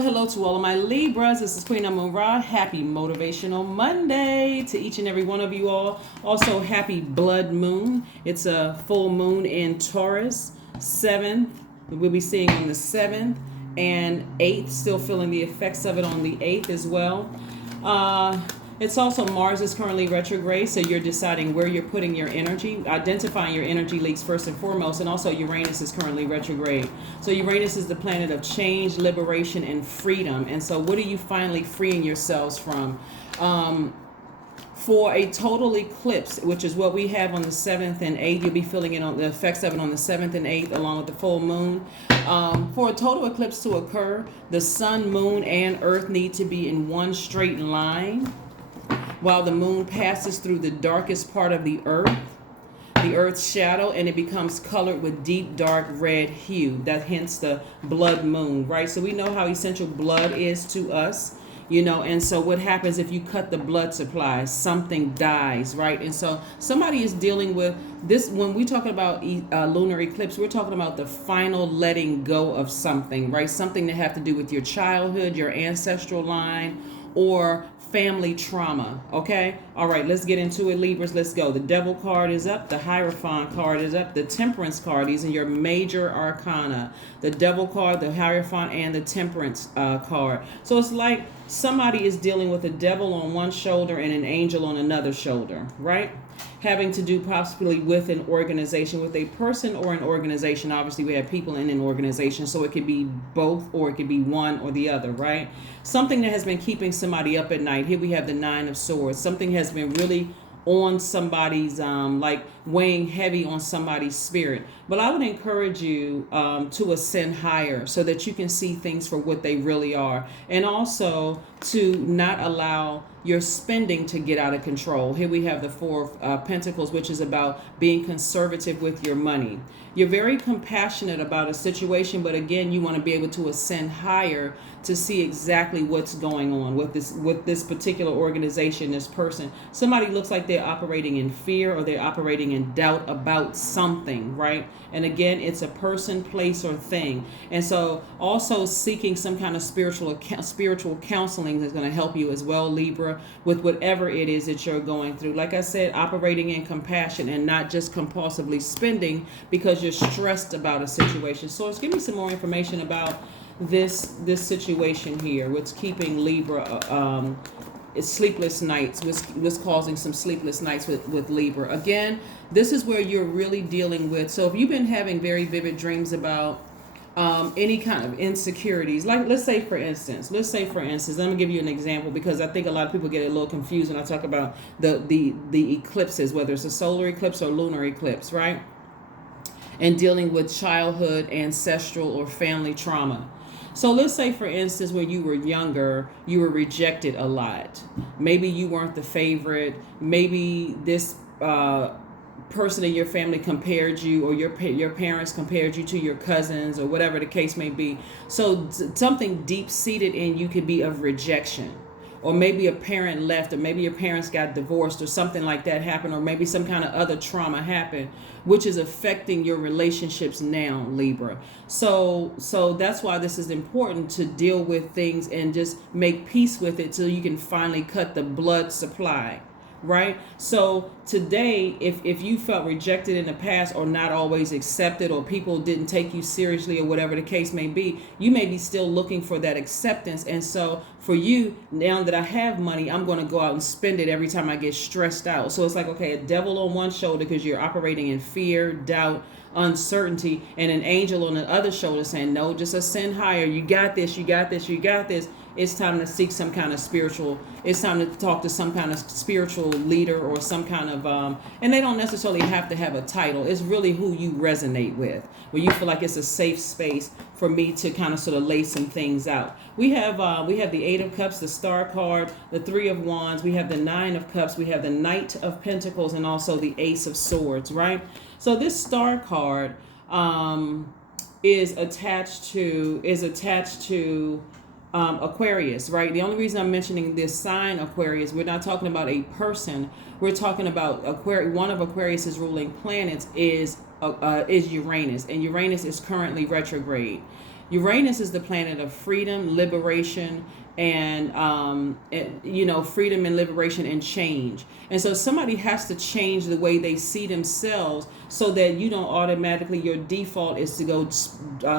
Hello to all of my Libras. This is Queen Amun Ra. Happy Motivational Monday to each and every one of you all. Also, happy Blood Moon. It's a full moon in Taurus. 7th, we'll be seeing on the 7th and 8th, still feeling the effects of it on the 8th as well. It's also Mars is currently retrograde, so you're deciding where you're putting your energy, identifying your energy leaks first and foremost, and also Uranus is currently retrograde. So Uranus is the planet of change, liberation, and freedom. And so what are you finally freeing yourselves from? For a total eclipse, which is what we have on the 7th and 8th, you'll be feeling it on the effects of it on the 7th and 8th, along with the full moon. For a total eclipse to occur, the sun, moon, and earth need to be in one straight line, while the moon passes through the darkest part of the earth's shadow, and it becomes colored with deep dark red hue. That hence the blood moon, right? So we know how essential blood is to us, and so what happens if you cut the blood supply? Something dies, right? And so somebody is dealing with this. When we talk about lunar eclipse, we're talking about the final letting go of something, right? Something that have to do with your childhood, your ancestral line, or family trauma. Okay, all right, let's get into it, Libras. Let's go. The Devil card is up, the Hierophant card is up, the Temperance card. These are your major arcana: the Devil card, the Hierophant, and the Temperance card. So it's like somebody is dealing with a devil on one shoulder and an angel on another shoulder, right? Having to do possibly with an organization, with a person or an organization. Obviously, we have people in an organization, so it could be both or it could be one or the other, right? Something that has been keeping somebody up at night. Here we have the Nine of Swords. Something has been really on somebody's, like weighing heavy on somebody's spirit. But I would encourage you to ascend higher so that you can see things for what they really are. And also to not allow your spending to get out of control. Here we have the Four of Pentacles, which is about being conservative with your money. You're very compassionate about a situation, but again, you want to be able to ascend higher to see exactly what's going on with this particular organization, this person. Somebody looks like they're operating in fear, or they're operating in doubt about something, right? And again, it's a person, place, or thing. And so also seeking some kind of spiritual counseling is going to help you as well, Libra, with whatever it is that you're going through. Like I said, operating in compassion and not just compulsively spending because you're stressed about a situation. So give me some more information about this situation here. What's keeping Libra it's sleepless nights, was causing some sleepless nights with Libra. Again, this is where you're really dealing with. So if you've been having very vivid dreams about any kind of insecurities, like let's say for instance, let me give you an example, because I think a lot of people get a little confused when I talk about the eclipses, whether it's a solar eclipse or lunar eclipse, right? And dealing with childhood, ancestral, or family trauma. So let's say, for instance, when you were younger, you were rejected a lot. Maybe you weren't the favorite. Maybe this person in your family compared you, or your parents compared you to your cousins, or whatever the case may be. So something deep-seated in you could be of rejection. Or maybe a parent left, or maybe your parents got divorced, or something like that happened, or maybe some kind of other trauma happened, which is affecting your relationships now, Libra. So that's why this is important, to deal with things and just make peace with it so you can finally cut the blood supply. Right? So today, if you felt rejected in the past, or not always accepted, or people didn't take you seriously, or whatever the case may be, you may be still looking for that acceptance. And so for you, now that I have money, I'm going to go out and spend it every time I get stressed out. So it's like, okay, a devil on one shoulder because you're operating in fear, doubt, uncertainty, and an angel on the other shoulder saying, no, just ascend higher. You got this, you got this, you got this. It's time to seek some kind of it's time to talk to some kind of spiritual leader, or some kind of, and they don't necessarily have to have a title. It's really who you resonate with, where you feel like it's a safe space for me to kind of sort of lay some things out. We have the Eight of Cups, the Star card, the Three of Wands, we have the Nine of Cups, we have the Knight of Pentacles, and also the Ace of Swords, right? So this Star card is attached to Aquarius, right? The only reason I'm mentioning this sign Aquarius, we're not talking about a person. We're talking about one of Aquarius's ruling planets is Uranus, and Uranus is currently retrograde. Uranus is the planet of freedom, liberation, and freedom and liberation and change. And so somebody has to change the way they see themselves, so that you don't automatically, your default is to go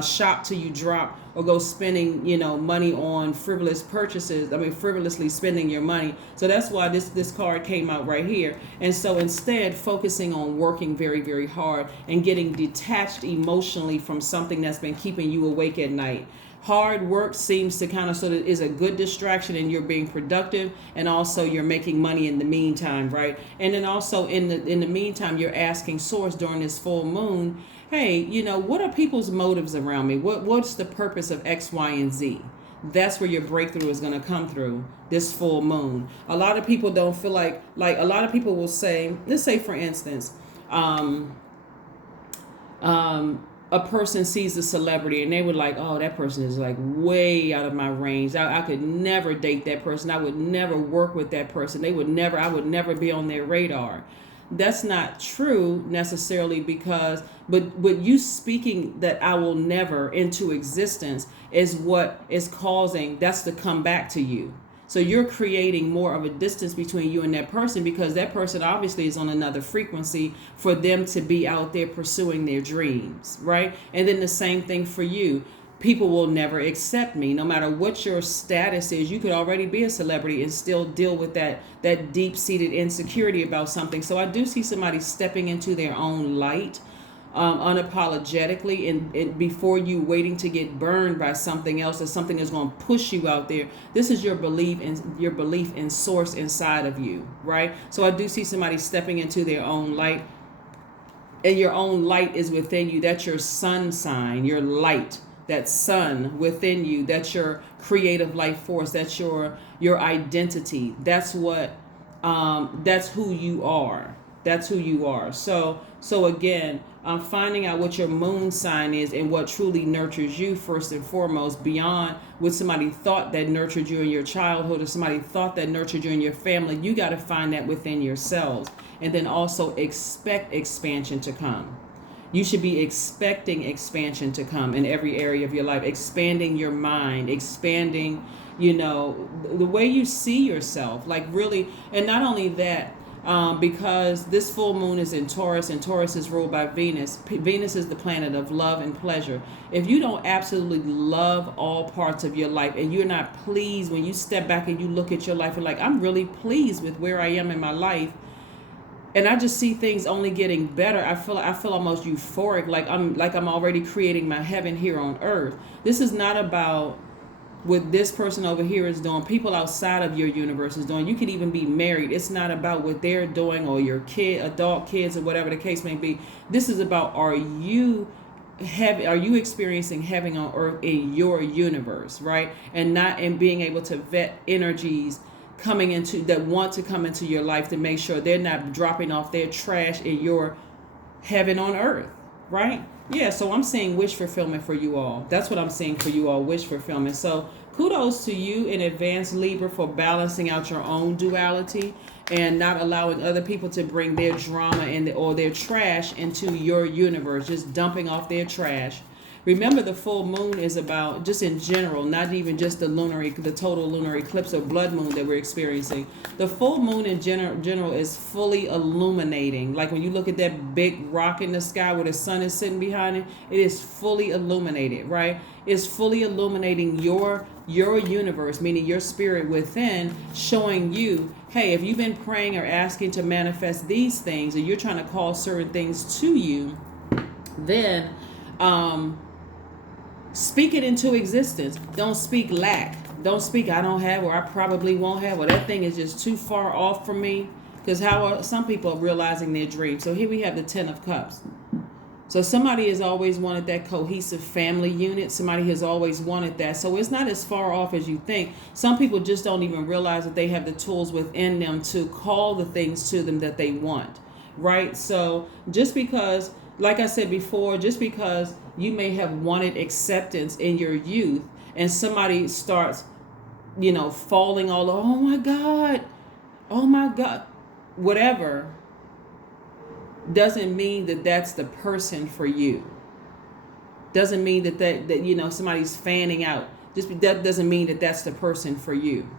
shop till you drop, or go spending money on frivolous purchases. I mean, frivolously spending your money. So that's why this card came out right here. And so instead, focusing on working very, very hard and getting detached emotionally from something that's been keeping you awake at night. Hard work seems to kind of sort of is a good distraction, and you're being productive, and also you're making money in the meantime, right? And then also in the meantime, you're asking source during this full moon, hey, what are people's motives around me? What's the purpose of X, Y, and Z? That's where your breakthrough is going to come through this full moon. A lot of people don't feel like a lot of people will say, let's say for instance, a person sees a celebrity and they would like, oh, that person is like way out of my range. I could never date that person. I would never work with that person. I would never be on their radar. That's not true necessarily, because but you speaking that I will never into existence is what is causing that's to come back to you. So you're creating more of a distance between you and that person, because that person obviously is on another frequency for them to be out there pursuing their dreams, right? And then the same thing for you. People will never accept me, no matter what your status is. You could already be a celebrity and still deal with that deep-seated insecurity about something. So I do see somebody stepping into their own light, unapologetically, and before you waiting to get burned by something else, or something that's going to push you out there. This is your belief in source inside of you, right? So I do see somebody stepping into their own light, and your own light is within you. That's your sun sign, your light. That sun within you, that's your creative life force, that's your identity. That's what that's who you are. That's who you are. So again, finding out what your moon sign is and what truly nurtures you first and foremost, beyond what somebody thought that nurtured you in your childhood, or somebody thought that nurtured you in your family. You got to find that within yourselves, and then also expect expansion to come. You should be expecting expansion to come in every area of your life, expanding your mind, expanding, the way you see yourself, like really. And not only that, because this full moon is in Taurus, and Taurus is ruled by Venus. Venus is the planet of love and pleasure. If you don't absolutely love all parts of your life, and you're not pleased when you step back and you look at your life and like, I'm really pleased with where I am in my life, and I just see things only getting better. I feel almost euphoric, like I'm already creating my heaven here on earth. This is not about what this person over here is doing, people outside of your universe is doing. You could even be married. It's not about what they're doing, or your adult kids, or whatever the case may be. This is about, are you experiencing heaven on earth in your universe, right? And being able to vet energies that want to come into your life, to make sure they're not dropping off their trash in your heaven on earth, right? Yeah, so I'm seeing wish fulfillment for you all. That's what I'm seeing for you all, wish fulfillment. So kudos to you in advance, Libra, for balancing out your own duality and not allowing other people to bring their drama or their trash into your universe, just dumping off their trash. Remember, the full moon is about, just in general, not even just the total lunar eclipse or blood moon that we're experiencing. The full moon in general is fully illuminating. Like when you look at that big rock in the sky where the sun is sitting behind it, it is fully illuminated, right? It's fully illuminating your universe, meaning your spirit within, showing you, hey, if you've been praying or asking to manifest these things, or you're trying to call certain things to you, then speak it into existence. Don't speak lack. Don't speak I don't have, or I probably won't have, or that thing is just too far off from me. Because how are some people realizing their dreams? So here we have the 10 of Cups. So somebody has always wanted that cohesive family unit. Somebody has always wanted that. So it's not as far off as you think. Some people just don't even realize that they have the tools within them to call the things to them that they want, right? So just because, like I said before, just because you may have wanted acceptance in your youth, and somebody starts, falling all over, oh my God, whatever, doesn't mean that that's the person for you. Doesn't mean that you know, somebody's fanning out. That doesn't mean that that's the person for you.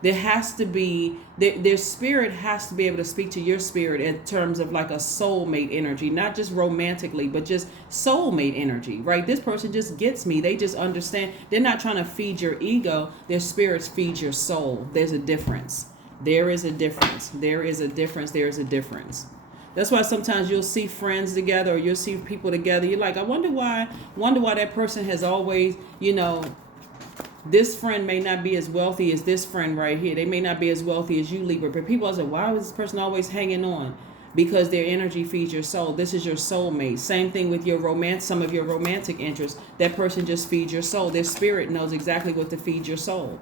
There has to be their spirit has to be able to speak to your spirit in terms of like a soulmate energy, not just romantically, but just soulmate energy, right? This person just gets me. They just understand. They're not trying to feed your ego. Their spirits feed your soul. There's a difference. There is a difference. There is a difference. There is a difference. That's why sometimes you'll see friends together, or you'll see people together. You're like, I wonder why that person has always, you know, this friend may not be as wealthy as this friend right here. They may not be as wealthy as you, Libra. But people are like, why is this person always hanging on? Because their energy feeds your soul. This is your soulmate. Same thing with your romance, some of your romantic interests. That person just feeds your soul. Their spirit knows exactly what to feed your soul.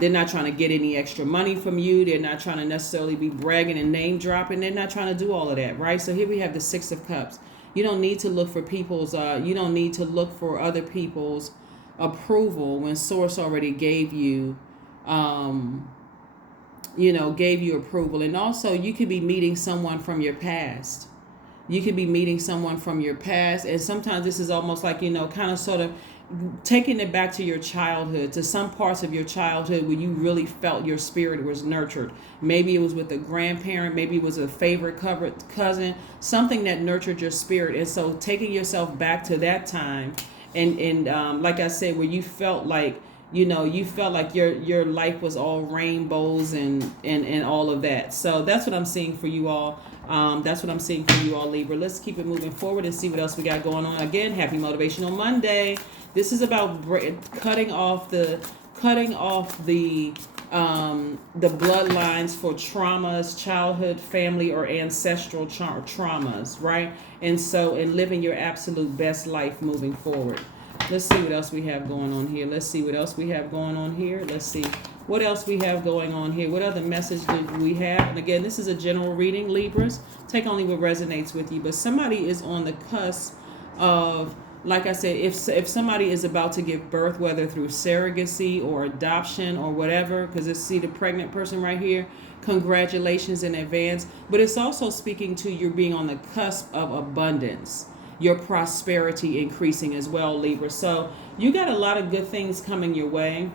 They're not trying to get any extra money from you. They're not trying to necessarily be bragging and name dropping. They're not trying to do all of that, right? So here we have the Six of Cups. You don't need to look for people's, you don't need to look for other people's approval when source already gave you gave you approval. And also you could be meeting someone from your past. You could be meeting someone from your past, and sometimes this is almost like, you know, kind of sort of taking it back to your childhood, to some parts of your childhood where you really felt your spirit was nurtured. Maybe it was with a grandparent, maybe it was a favorite cousin, something that nurtured your spirit. And so taking yourself back to that time, and like I said, where you felt like, you know, you felt like your life was all rainbows and all of that. So that's what I'm seeing for you all. That's what I'm seeing for you all, Libra. Let's keep it moving forward and see what else we got going on. Again, happy Motivational Monday. This is about cutting off the bloodlines for traumas, childhood, family, or ancestral traumas, right? And living your absolute best life moving forward. Let's see what else we have going on here. Let's see what else we have going on here. Let's see what else we have going on here. What other message did we have? And again, this is a general reading, Libras. Take only what resonates with you. But somebody is on the cusp of, like I said, if somebody is about to give birth, whether through surrogacy or adoption or whatever, because see the pregnant person right here, congratulations in advance. But it's also speaking to you being on the cusp of abundance, your prosperity increasing as well, Libra. So you got a lot of good things coming your way.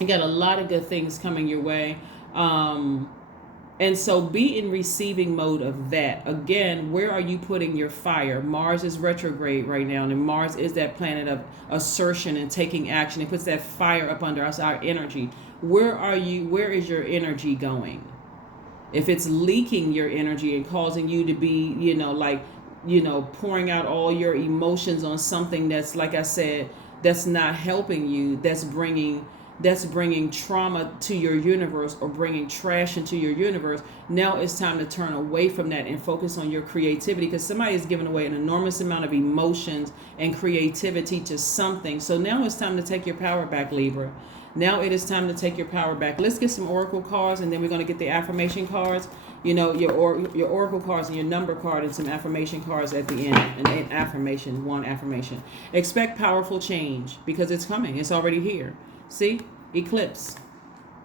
You got a lot of good things coming your way. And so be in receiving mode of that. Again, where are you putting your fire? Mars is retrograde right now, and Mars is that planet of assertion and taking action. It puts that fire up under us, our energy. Where is your energy going? If it's leaking your energy and causing you to be, pouring out all your emotions on something that's, like I said, that's not helping you, that's bringing trauma to your universe or bringing trash into your universe. Now it's time to turn away from that and focus on your creativity, because somebody is giving away an enormous amount of emotions and creativity to something. So now it's time to take your power back, Libra. Now it is time to take your power back. Let's get some oracle cards, and then we're going to get the affirmation cards. Your oracle cards and your number card, and some affirmation cards at the end. One affirmation. Expect powerful change, because it's coming. It's already here. See, eclipse,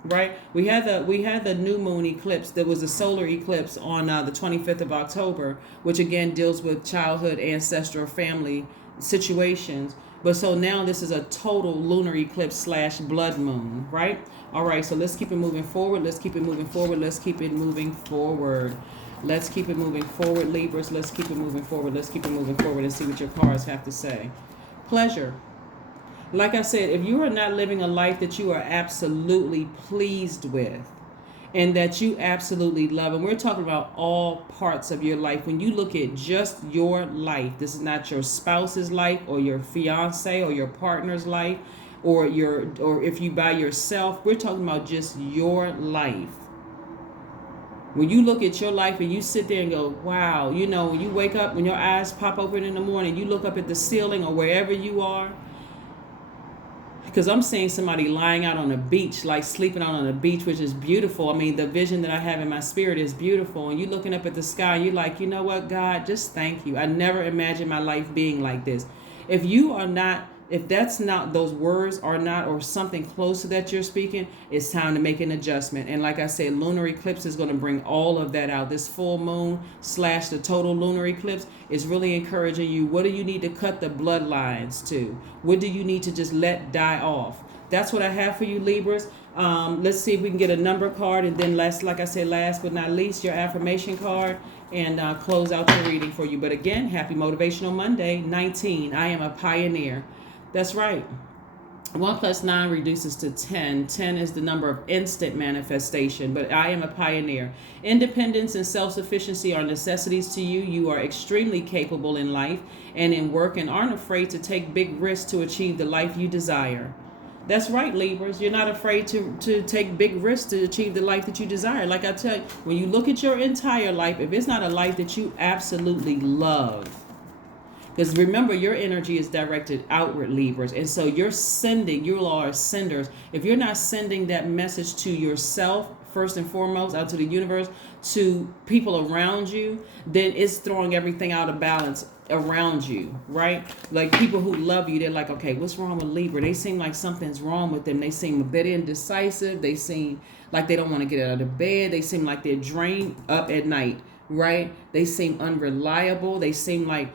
right? We had the new moon eclipse. There was a solar eclipse on the 25th of October, which again deals with childhood, ancestral, family situations. But so now this is a total lunar eclipse / blood moon, right? All right, so let's keep it moving forward. Let's keep it moving forward. Let's keep it moving forward. Let's keep it moving forward, Libras. Let's keep it moving forward. Let's keep it moving forward and see what your cards have to say. Pleasure. Like I said, if you are not living a life that you are absolutely pleased with and that you absolutely love, and we're talking about all parts of your life, when you look at just your life, this is not your spouse's life or your fiance or your partner's life or if you by yourself, we're talking about just your life. When you look at your life and you sit there and go, wow, when you wake up, when your eyes pop open in the morning, you look up at the ceiling or wherever you are. Because I'm seeing somebody lying out on a beach, like sleeping out on a beach, which is beautiful. I mean, the vision that I have in my spirit is beautiful. And you're looking up at the sky, and you're like, you know what, God, just thank you. I never imagined my life being like this. If you are not If that's not, those words are not, or something close to that you're speaking, it's time to make an adjustment. And like I said, lunar eclipse is going to bring all of that out. This full moon slash the total lunar eclipse is really encouraging you. What do you need to cut the bloodlines to? What do you need to just let die off? That's what I have for you, Libras. Let's see if we can get a number card, and then like I said, last but not least, your affirmation card, and close out the reading for you. But again, happy Motivational Monday. 19. I am a pioneer. That's right. 1 plus 9 reduces to 10. 10 is the number of instant manifestation, but I am a pioneer. Independence and self-sufficiency are necessities to you. You are extremely capable in life and in work, and aren't afraid to take big risks to achieve the life you desire. That's right, Libras. You're not afraid to take big risks to achieve the life that you desire. Like I tell you, when you look at your entire life, if it's not a life that you absolutely love, because remember, your energy is directed outward, Libras. And so you are senders. If you're not sending that message to yourself, first and foremost, out to the universe, to people around you, then it's throwing everything out of balance around you, right? Like people who love you, they're like, okay, what's wrong with Libra? They seem like something's wrong with them. They seem a bit indecisive. They seem like they don't want to get out of bed. They seem like they're drained up at night, right? They seem unreliable. They seem like,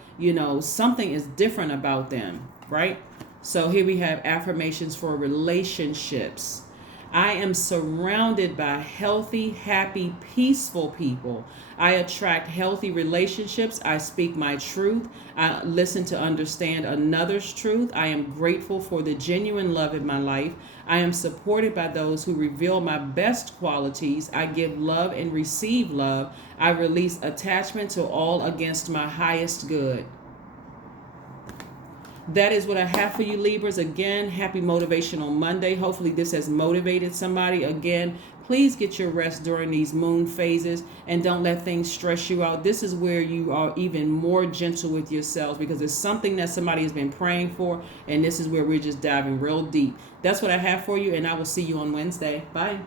something is different about them, right? So here we have affirmations for relationships. I am surrounded by healthy, happy, peaceful people. I attract healthy relationships. I speak my truth. I listen to understand another's truth. I am grateful for the genuine love in my life. I am supported by those who reveal my best qualities. I give love and receive love. I release attachment to all against my highest good. That is what I have for you, Libras. Again, happy Motivational Monday. Hopefully this has motivated somebody. Again, please get your rest during these moon phases and don't let things stress you out. This is where you are even more gentle with yourselves, because it's something that somebody has been praying for, and this is where we're just diving real deep. That's what I have for you, and I will see you on Wednesday. Bye.